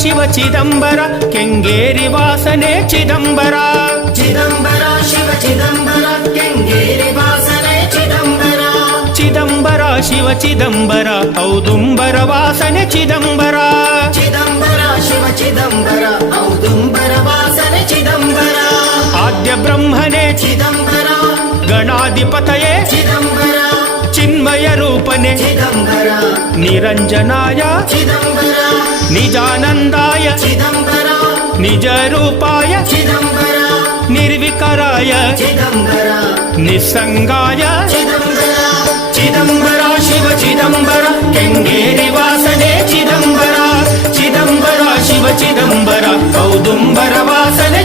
ಶಿವ ಚಿದಂಬರ ಕೆಂಗೇರಿ ವಾಸನೆ ಚಿದಂಬರ ಚಿದಂಬರ ಶಿವ ಚಿದಂಬರ ಕೆಂಗೇರಿ ವಾಸನೆ ಚಿದಂಬರ ಚಿದಂಬರ ಶಿವ ಚಿದಂಬರ ಔದುಂಬರ ವಾಸನೆ ಚಿದಂಬರ ಚಿದಂಬರ ಶಿವ ಚಿದಂಬರ ಔದುಂಬರ ವಾಸನೆ ಚಿದಂಬರ ಆದ್ಯ ಬ್ರಹ್ಮನೇ ಚಿದಂಬರ ಗಣಾಧಿಪತಯೇ ಚಿದಂಬರ ಚಿನ್ಮಯ ರೂಪನೆ ಚಿದಂಬರ ನಿರಂಜನಾಯ ಚಿದಂಬರ ನಿಜಾನಂದಾಯ ಚಿದಂಬರ ನಿಜ ರೂಪಾಯ ಚಿದಂಬರ ನಿರ್ವಿಕಾರಾಯ ಚಿದಂಬರ ನಿಸ್ಸಂಗಾಯ ಚಿದಂಬರ ಚಿದಂಬರ ಶಿವ ಚಿದಂಬರ ಕೆಂಗೇರಿ ವಾಸನೆ ಚಿದಂಬರ ಚಿದಂಬರ ಶಿವ ಚಿದಂಬರ ಔದುಂಬರ ವಾಸನೆ